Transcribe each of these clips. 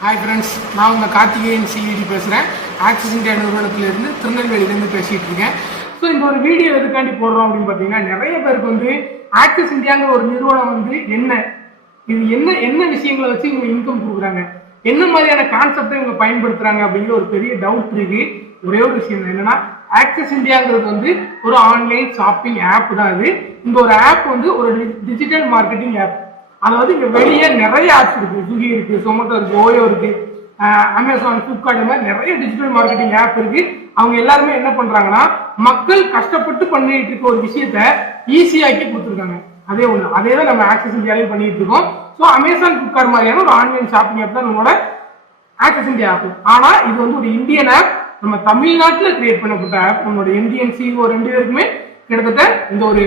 Hi friends, நான் உங்கள் Karthikeyan CET பேசுகிறேன். ஆக்சிஸ் இந்தியா நிறுவனத்திலிருந்து திருநெல்வேலியிலேருந்து பேசிகிட்டு இருக்கேன். ஸோ இந்த ஒரு வீடியோ எதுக்காண்டி போடுறோம் அப்படின்னு பார்த்தீங்கன்னா, நிறைய பேருக்கு வந்து ஆக்சிஸ் இந்தியாங்கிற ஒரு நிறுவனம் வந்து இது என்ன விஷயங்களை வச்சு இவங்க இன்கம் கொடுக்குறாங்க, என்ன மாதிரியான கான்செப்டை இவங்க பயன்படுத்துகிறாங்க அப்படிங்கிற ஒரு பெரிய டவுட் இருக்கு. ஒரே ஒரு விஷயம் என்னன்னா, ஆக்சிஸ் இந்தியாங்கிறது வந்து ஒரு ஆன்லைன் ஷாப்பிங் ஆப் தான். இந்த ஒரு ஆப் வந்து ஒரு டிஜிட்டல் மார்க்கெட்டிங் ஆப். அதாவது இங்க வெளியே நிறைய ஆப்ஸ் இருக்கு. ஸ்விக்கி இருக்கு, சொமேட்டோ இருக்கு, ஓயோ இருக்கு, அமேசான், பிளிப்கார்ட், இந்த மாதிரி நிறைய டிஜிட்டல் மார்க்கெட்டிங் ஆப் இருக்கு. அவங்க எல்லாருமே என்ன பண்றாங்கன்னா, மக்கள் கஷ்டப்பட்டு பண்ணிட்டு இருக்க ஒரு விஷயத்த ஈஸியாக்கி கொடுத்துருக்காங்க. அதே தான் நம்ம ஆக்சிஸ் இந்தியாவிலையும் பண்ணிட்டு இருக்கோம். ஸோ அமேசான், பிளிப்கார்ட் மாதிரியான ஒரு ஆன்லைன் ஷாப்பிங் ஆப் தான் நம்மளோட ஆக்சிஸ் இந்தியா ஆப். ஆனா இது வந்து ஒரு இந்தியன் ஆப், நம்ம தமிழ்நாட்டில் கிரியேட் பண்ணப்பட்ட ஆப். நம்மளோட இந்தியன் சிஓ 2 பேருக்குமே கிட்டத்தட்ட இந்த ஒரு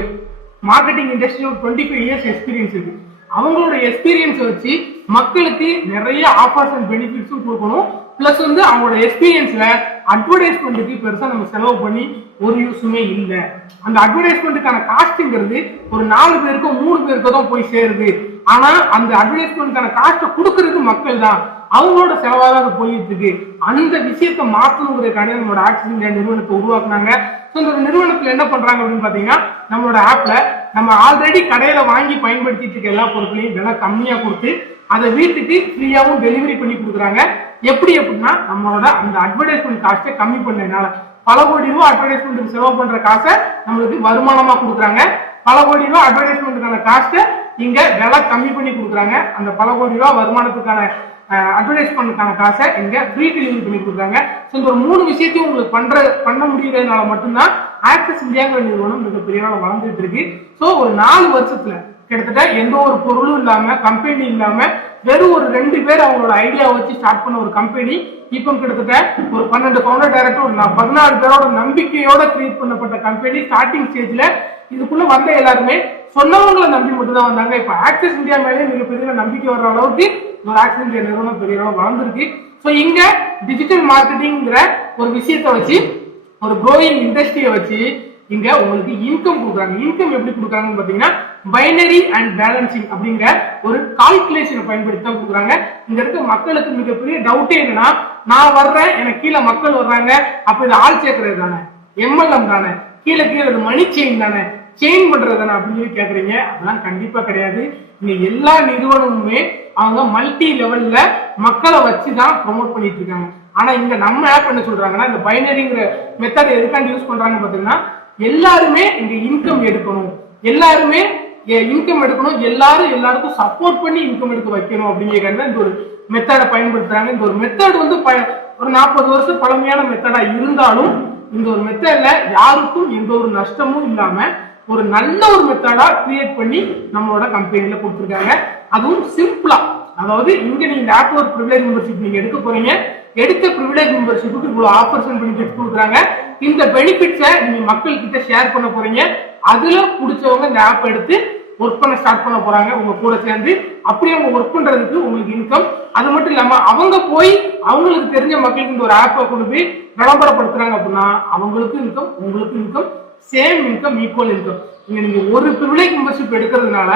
மார்க்கெட்டிங் இண்டஸ்ட்ரி ஒரு 25 இயர்ஸ் எக்ஸ்பீரியன்ஸ் இருக்கு. அவங்களோட எக்ஸ்பீரியன்ஸை வச்சு மக்களுக்கு நிறைய ஆஃபர்ஸ் அண்ட் பெனிஃபிட்ஸும் கொடுக்கணும். பிளஸ் வந்து அவங்களோட எக்ஸ்பீரியன்ஸ்ல அட்வர்டைஸ்மெண்ட்டுக்கு பெருசா நம்ம செலவு பண்ணி ஒரு யூஸுமே இல்லை. அந்த அட்வர்டைஸ்மெண்ட்டுக்கான காஸ்ட்ங்கிறது ஒரு 4 பேருக்கோ 3 பேருக்கோ தான் போய் சேருது. ஆனா அந்த அட்வர்டைஸ்மெண்ட்டுக்கான காஸ்ட்டை கொடுக்கறது மக்கள் தான், அவங்களோட செலவாக தான் அது போயிட்டு இருக்கு. அந்த விஷயத்தை மாற்றணுங்கிறதுக்கான நம்மளோட ஆக்சிஸ் இந்தியா நிறுவனத்தை உருவாக்குனாங்க. ஸோ இந்த நிறுவனத்துல என்ன பண்றாங்க அப்படின்னு பாத்தீங்கன்னா, நம்மளோட ஆப்ல நம்ம ஆல்ரெடி கடையில வாங்கி பயன்படுத்திட்டு இருக்க எல்லா பொருட்களையும் விலை கம்மியா கொடுத்து அதை வீட்டுக்கு ஃப்ரீயாவும் டெலிவரி பண்ணி கொடுக்குறாங்க. எப்படின்னா, நம்மளோட அந்த அட்வர்டைஸ்மெண்ட் காஸ்ட்டை கம்மி பண்ணதுனால பல கோடி ரூபாய் அட்வர்டைஸ்மெண்ட்டுக்கு செலவு பண்ற காசை நம்மளுக்கு வருமானமா கொடுக்குறாங்க. பல கோடி ரூபாய் அட்வர்டைஸ்மெண்ட்டுக்கான காஸ்ட்டை இங்க விலை கம்மி பண்ணி கொடுக்குறாங்க. அந்த பல கோடி ரூபாய் வருமானத்துக்கான அட்வர்டைஸ்மெண்ட்டுக்கான காசை இங்க ஃப்ரீ டெலிவரி பண்ணி கொடுக்குறாங்க. ஸோ இந்த ஒரு 3 விஷயத்தையும் உங்களுக்கு பண்ண முடியறதுனால மட்டும்தான் ஆக்சிஸ் இந்தியாங்கிற நிறுவனம் மிகப்பெரிய வளர்ந்துட்டு இருக்கு. ஸோ ஒரு 4 வருஷத்துல கிட்டத்தட்ட எந்த ஒரு பொருளும் இல்லாம, கம்பெனி இல்லாம, வெறும் ஒரு 2 பேர் அவங்களோட ஐடியா வச்சு ஸ்டார்ட் பண்ண ஒரு கம்பெனி இப்போ கிட்டத்தட்ட ஒரு 12 ஃபவுண்டர் டைரக்டர், ஒரு 14 பேரோட நம்பிக்கையோட கிரியேட் பண்ணப்பட்ட கம்பெனி. ஸ்டார்டிங் ஸ்டேஜ்ல இதுக்குள்ள வந்த எல்லாருமே சொன்னவங்களை நம்பி மட்டும் தான் வந்தாங்க. இப்போ ஆக்சிஸ் இந்தியா மேலே மிகப்பெரிய நம்பிக்கை வர்ற அளவுக்கு ஒரு ஆக்சிஸ் இந்தியா நிறுவனம் பெரிய அளவு வளர்ந்துருக்கு. ஸோ இங்க டிஜிட்டல் மார்க்கெட்டிங்கிற ஒரு விஷயத்தை வச்சு, ஒரு க்ரோயிங் இண்டஸ்ட்ரியை வச்சு இங்க உங்களுக்கு இன்கம் கொடுக்குறாங்க. இன்கம் எப்படி கொடுக்குறாங்கன்னு பாத்தீங்கன்னா, பைனரி அண்ட் பேலன்சிங் அப்படிங்கிற ஒரு கால்குலேஷனை பயன்படுத்தி தான் கொடுக்குறாங்க. இங்க இருக்க மக்களுக்கு மிகப்பெரிய டவுட்டே என்னன்னா, நான் வர்றேன், எனக்கு கீழே மக்கள் வர்றாங்க, அப்ப இது ஆள் சேர்க்கறது தானே, எம்எல்எம் தானே, கீழே இது மணி செயின் தானே, செயின் பண்றது தானே அப்படின்னு சொல்லி கேக்குறீங்க. அதெல்லாம் கண்டிப்பா கிடையாது. இங்க எல்லா நிறுவனமுமே அவங்க மல்டி லெவல்ல மக்களை வச்சுதான் ப்ரொமோட் பண்ணிட்டு இருக்காங்க. ஆனா இங்க நம்ம ஆப் என்ன சொல்றாங்கன்னா, இந்த பைனரிங்கிற மெத்தட் எதுக்காண்டி யூஸ் பண்றாங்கன்னு பாத்தீங்கன்னா, எல்லாருமே இங்க இன்கம் எடுக்கணும், எல்லாருக்கும் சப்போர்ட் பண்ணி இன்கம் எடுக்க வைக்கணும் அப்படிங்கிறத இந்த ஒரு மெத்தடை பயன்படுத்துறாங்க. இந்த ஒரு மெத்தட் வந்து ஒரு 40 வருஷம் பழமையான மெத்தடா இருந்தாலும், இந்த ஒரு மெத்தட்ல யாருக்கும் எந்த ஒரு நஷ்டமும் இல்லாம ஒரு நல்ல ஒரு மெத்தடா கிரியேட் பண்ணி நம்மளோட கம்பெனில கொடுத்துருக்காங்க. அதுவும் சிம்பிளா. அதாவது இங்க நீங்க இந்த ஆப் ஒரு ப்ரிவிலேஜ் மெம்பர்ஷிப் நீங்க எடுக்க போறீங்க. எடுத்த ப்ரிவிலேஜ் மெம்பர்ஷிப்புக்கு இவ்வளவு ஆஃபர்ஸ் அண்ட் பெனிஃபிட்ஸ் கொடுக்குறாங்க. இந்த பெனிஃபிட்ஸை நீங்க மக்கள் கிட்ட ஷேர் பண்ண போறீங்க. அதுல பிடிச்சவங்க இந்த ஆப் எடுத்து ஒர்க் பண்ண ஸ்டார்ட் பண்ண போறாங்க உங்க கூட சேர்ந்து. அப்படியே அவங்க ஒர்க் பண்றதுக்கு உங்களுக்கு இன்கம். அது மட்டும் இல்லாம அவங்க போய் அவங்களுக்கு தெரிஞ்ச மக்களுக்கு இந்த ஒரு ஆப்பை கொண்டு போய் விளம்பரப்படுத்துறாங்க அப்படின்னா அவங்களுக்கு இன்கம், உங்களுக்கு income, same income, equal income. நீங்க ஒரு ப்ரிவிலேஜ் மெம்பர்ஷிப் எடுக்கிறதுனால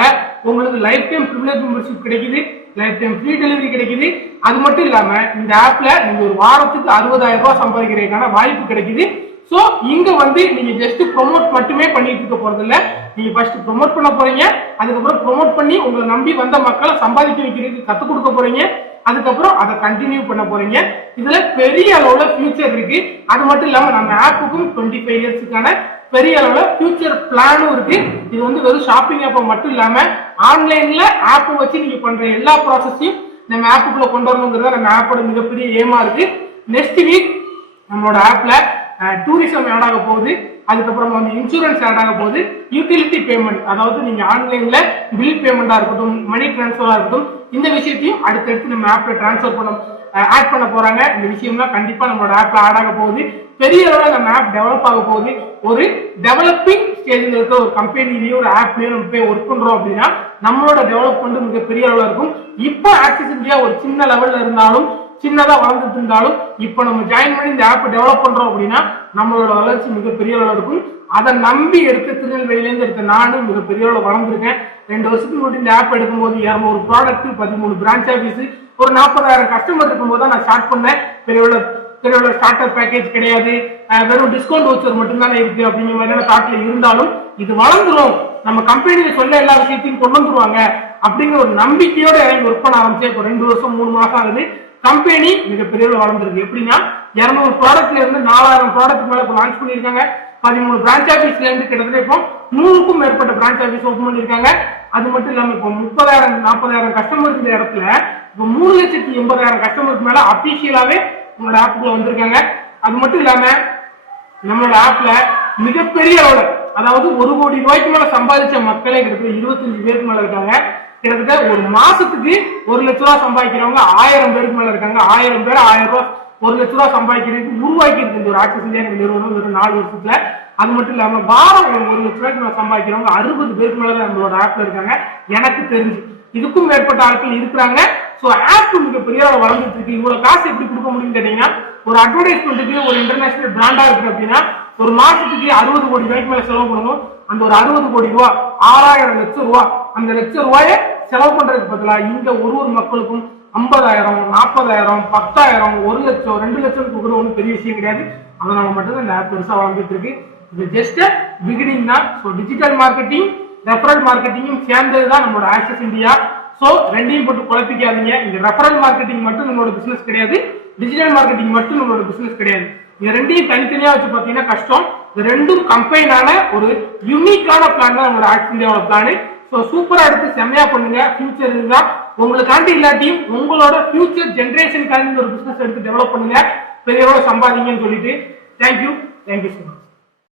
உங்களுக்கு லைஃப் டைம் ப்ரிவிலேஜ் மெம்பர்ஷிப் கிடைக்குது, லைஃப் டைம் ஃப்ரீ டெலிவரி கிடைக்குது. அது மட்டும் இல்லாம இந்த ஆப்ல நீங்க ஒரு வாரத்துக்கு 60,000 ரூபாய் சம்பாதிக்கிறதுக்கான வாய்ப்பு கிடைக்குது. சோ இங்க வந்து நீங்க ஜஸ்ட் ப்ரொமோட் மட்டுமே பண்ணிட்டு இருக்க போறது இல்ல. நீங்க ஃபர்ஸ்ட் ப்ரொமோட் பண்ண போறீங்க, அதுக்கப்புறம் ப்ரொமோட் பண்ணி உங்களை நம்பி வந்த மக்களை சம்பாதிக்க வைக்கிறதுக்கு கத்துக் கொடுக்க போறீங்க, அதுக்கப்புறம் அதை கண்டினியூ பண்ண போறீங்க. இதுல பெரிய அளவுல ஃபியூச்சர் இருக்கு. அது மட்டும் இல்லாம நம்ம ஆப்புக்கும் 25 இயர்ஸுக்கான பெரிய அளவுல ஃபியூச்சர் பிளானும் இருக்கு. இது வந்து வெறும் ஷாப்பிங் ஆப் மட்டும் இல்லாம ஆன்லைன்ல ஆப் வச்சு நீங்க பண்ற எல்லா ப்ராசஸையும் நம்ம ஆப்புக்குள்ள கொண்டு வரணுங்கிறத நம்ம ஆப்போட மிகப்பெரிய ஏமா இருக்கு. நெக்ஸ்ட் வீக் நம்மளோட ஆப்ல டூரிசம் ஆட் ஆக போகுது, அதுக்கப்புறம் வந்து இன்சூரன்ஸ் ஆட் ஆக போகுது, யூட்டிலிட்டி பேமெண்ட், அதாவது நீங்க ஆன்லைன்ல பில் பேமெண்டா இருக்கட்டும், மணி டிரான்ஸ்ஃபரா இருக்கட்டும், இந்த விஷயத்தையும் அடுத்தடுத்து நம்ம ஆப்ல ஆட் பண்ண போறாங்க. இந்த விஷயம்லாம் கண்டிப்பா நம்மளோட ஆப்ல ஆட் ஆக போகுது. பெரிய அளவில் நம்ம ஆப் டெவலப் ஆக போகுது. ஒரு டெவலப்பிங் ஸ்டேஜில் இருக்க ஒரு கம்பெனிலேயோ ஒரு ஆப்லயோ நம்ம போய் ஒர்க் பண்றோம் அப்படின்னா நம்மளோட டெவலப்மெண்ட் மிக பெரிய அளவில் இருக்கும். இப்போ ஆக்சிஸ் இந்தியா ஒரு சின்ன லெவல்ல இருந்தாலும், சின்னதா வளர்ந்துட்டு இருந்தாலும், இப்ப நம்ம ஜாயின் பண்ணி இந்த ஆப் டெவலப் பண்றோம் அப்படின்னா நம்மளோட வளர்ச்சி மிகப்பெரிய அளவில் இருக்கும். அதை நம்பி எடுத்த திருநெல்வேலியிலேருந்து எடுத்த நானும் மிகப்பெரிய அளவில் வளர்ந்துருக்கேன். 2 வருஷத்துக்கு முன்னாடி இந்த ஆப் எடுக்கும்போது 200 ப்ராடக்ட், 13 பிரான்ச் ஆஃபீஸ், ஒரு 40,000 கஸ்டமர் இருக்கும்போது தான் நான் ஸ்டார்ட் பண்ணேன். பெரிய ஸ்டார்டர் பேக்கேஜ் கிடையாது, வெறும் டிஸ்கவுண்ட் வவுச்சர் மட்டும்தானே இருக்கு அப்படிங்கிற மாதிரியான தாட்ல இருந்தாலும் இது வளர்ந்துரும், நம்ம கம்பெனியில சொல்ல எல்லா விஷயத்தையும் கொண்டு வந்துருவாங்க அப்படிங்கிற ஒரு நம்பிக்கையோட எனக்கு ஒர்க் பண்ண ஆரம்பிச்சேன். இப்போ 2 வருஷம் 3 மாசம் ஆகுது. கம்பெனி மிகப்பெரிய வளர்ந்துருக்கு. எப்படின்னா 200 ப்ராடக்ட்ல இருந்து 4000 ப்ராடக்ட் மேல இப்போ லான்ச் பண்ணியிருக்காங்க. 13 பிரான்ச் ஆபீஸ்ல இருந்து கிட்டத்தட்ட இப்போ 100க்கும் மேற்பட்ட பிரான்ச் ஆபீஸ் ஓபன் பண்ணிருக்காங்க. அது மட்டும் இல்லாம இப்போ 30,000 40,000 கஸ்டமர் இருந்த இடத்துல இப்போ 3,80,000 கஸ்டமருக்கு மேல அபிஷியலாவே உங்களோட ஆப்புக்குள்ள வந்திருக்காங்க. அது மட்டும் இல்லாம நம்மளோட ஆப்ல மிகப்பெரிய அளவு, அதாவது 1 கோடி ரூபாய்க்கு மேல சம்பாதிச்ச மக்களே கிட்டத்தட்ட 25 பேருக்கு மேல இருக்காங்க. கிட்டத்தட்ட ஒரு மாசத்துக்கு 1 லட்ச ரூபாய் சம்பாதிக்கிறவங்க 1000 பேருக்கு மேல இருக்காங்க. 1000 பேர் 1000 ரூபாய் 1 லட்ச ரூபாய் சம்பாதிக்கிறதுக்கு உருவாக்கி இருக்கு இந்த ஒரு ஆக்சிஸ் இந்தியா நிறுவனம் வெறும் 4 வருஷத்துல. அது மட்டும் இல்லாம வாரம் 1 லட்ச ரூபாய்க்கு மேல சம்பாதிக்கிறவங்க 60 பேருக்கு மேலதான் நம்மளோட ஆப்ல இருக்காங்க எனக்கு தெரிஞ்சு. இதுக்கும் மேற்பட்ட ஆட்கள் இருக்கிறாங்க. ஸோ ஆப் மிகப்பெரிய வளர்ந்துட்டு இருக்கு. இவ்வளவு காசு எப்படி கொடுக்க முடியும்னு கேட்டீங்கன்னா, ஒரு அட்வர்டைஸ்மெண்ட்டுக்கு ஒரு இன்டர்நேஷனல் பிராண்டா இருக்கு அப்படின்னா ஒரு மாசத்துக்கு 60 கோடி ரூபாய்க்கு மேல செலவு பண்ணணும். அந்த ஒரு 60 கோடி ரூபாய் 6000 லட்சம் ரூபாய், அந்த லட்சம் ரூபாயை செலவு பண்றதுக்கு பதிலா இந்த ஒரு மக்களுக்கும் 50,000 40,000 10,000 1 லட்சம் 2 லட்சம் கொடுக்குற ஒன்றும் பெரிய விஷயம் கிடையாது. அதனால மட்டும் இந்த ஆப் பெருசா வளர்ந்துட்டு இருக்கு. இது ஜஸ்ட் பிகினிங் தான். ஸோ டிஜிட்டல் மார்க்கெட்டிங் ரெஃபரல் மார்க்கெட்டிங்கும் சேர்ந்தது தான் நம்மளோட ஆக்சிஸ் இந்தியா. ஸோ ரெண்டையும் போட்டு குழப்பிக்காதீங்க. இந்த ரெஃபரல் மார்க்கெட்டிங் மட்டும் நம்மளோட பிசினஸ் கிடையாது, டிஜிட்டல் மார்க்கெட்டிங் மட்டும் நம்மளோட பிசினஸ் கிடையாது. இது ரெண்டையும் தனித்தனியா வச்சு பார்த்தீங்கன்னா கஷ்டம். இது ரெண்டும் கம்பைனான ஒரு யூனிக்கான பிளான் தான் நம்மளோட ஆக்சிஸ் இந்தியாவோட பிளான். ஸோ சூப்பரா எடுத்து செம்மையா பண்ணுங்க. ஃபியூச்சர் இதுதான். உங்களுக்காண்டி இல்லாட்டியும் உங்களோட ஃபியூச்சர் ஜென்ரேஷனுக்காண்டி ஒரு பிசினஸ் எடுத்து டெவலப் பண்ணுங்க, பெரிய சம்பாதிங்கன்னு சொல்லிட்டு தேங்க்யூ ஸோ மச்.